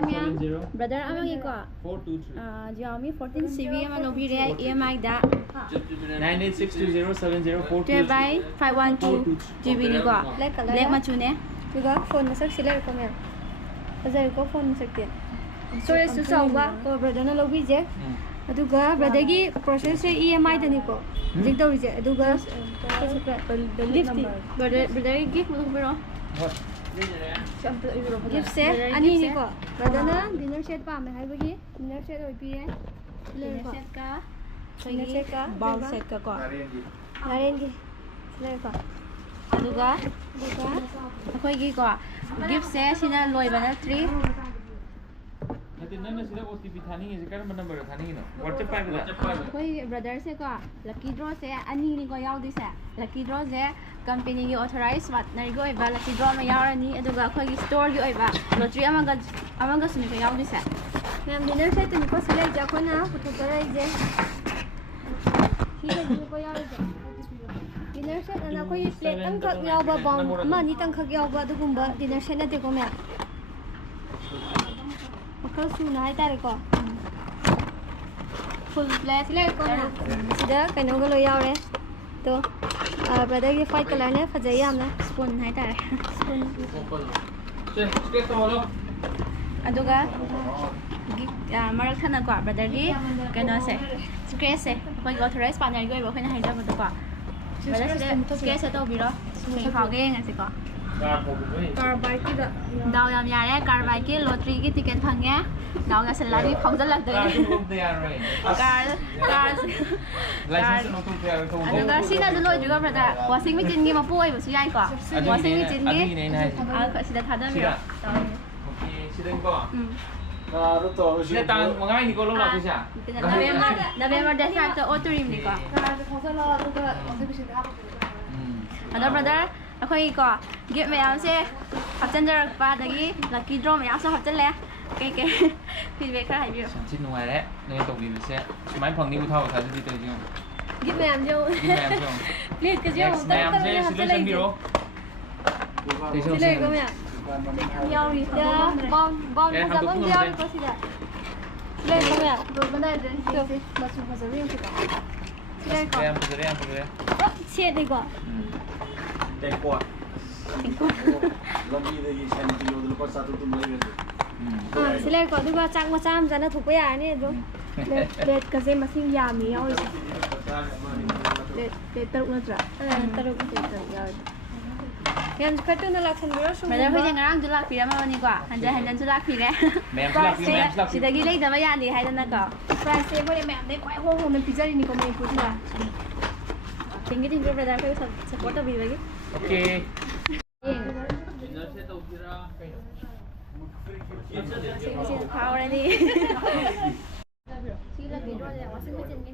Brother, I'm going to 423. Xiaomi 14 CV. I'm going to EMI that 986207042 by 512 GB. Black machine. You got phone message select come here. As I go phone message. So it's to solve what brother no lobby je. Aduga brother gi process EMI dani ko. Jig do je. Aduga the lift brother gi mo bro. Gift set ani ni ko. Brother na dinner set pa me hai bagi. Dinner set oi pi hai. Dinner set ka. Dinner set ka. Bowl set ka ko. Narengi. Select ko. Aduga akhoi gi ko gift set sina loi bana 3 Nanti sila OTP thani is karamba number thani no WhatsApp pa akhoi brother se ko lucky draw se ani ni ko yaw di se lucky draw se company gi authorized partner gi oi ba lucky draw ma yaw ani aduga akhoi gi store gi oi ba lottery amaga suni ko yaw di se ma'am dinner set ni ko select ja ko na photo karai je hi ni ko yaw je dinner set ana koi plate ang khak yaw ba bong ama ni tang khak yaw ba dugumba dinner set na te ko me makhal su na hai tare ko full plate select ko na sida kaino ko lo yaw re to brother gi white color ne phajai yam na spoon hai tare spoon che skate to lo aduga marak thana ko brother gi kaino se scratch se koi authorized partner gi oi ba khoi na hai da ba ko brother se scratch se to biro se khao ge nga se ko car bike ki da daw yam yare car bike ki lottery ki ticket phangye daw ga salary phangdal lag doi car license no to tayar ko aduga sina du loi juga brother washing machine gi mapu oi bu su yai ko washing machine gi sida thada biro okay sida ko sila tang mangai ni ko lo la tu sia November desert to auturim ni ko ada brother akhoi ko gift mayam se hapchan jarak pa dagi lucky draw mayam se hapchan le ke feedback khara hai biro chin nuai le nei to bi se mai phang ni u thau tha di te jong give me am jo please ke jo mayam se solution biro select ko me yaw ri da bom sa bom yaw ri ko sida select ko me do bana den se masu rim ko select ko che de ko Tem quatro. Lobby de Xiaomi do lupa satu tu mulai gitu. Select ko duga chang ma cham jana thu pa ya ni do let ka se masing ya mi yaw te taruk na tra taruk te yaw yan khatu na la khan biro su brother hoi jang ngarang julak pira ma ni ko hanjan julak pire mayam sulak sidagi lei da ba ya ni hai da na ko price se bole me am de kwai ho ho na pizari ni ko me pu na thank you brother ko support to bi bagi okay sing power ni sila video ya washing machine ni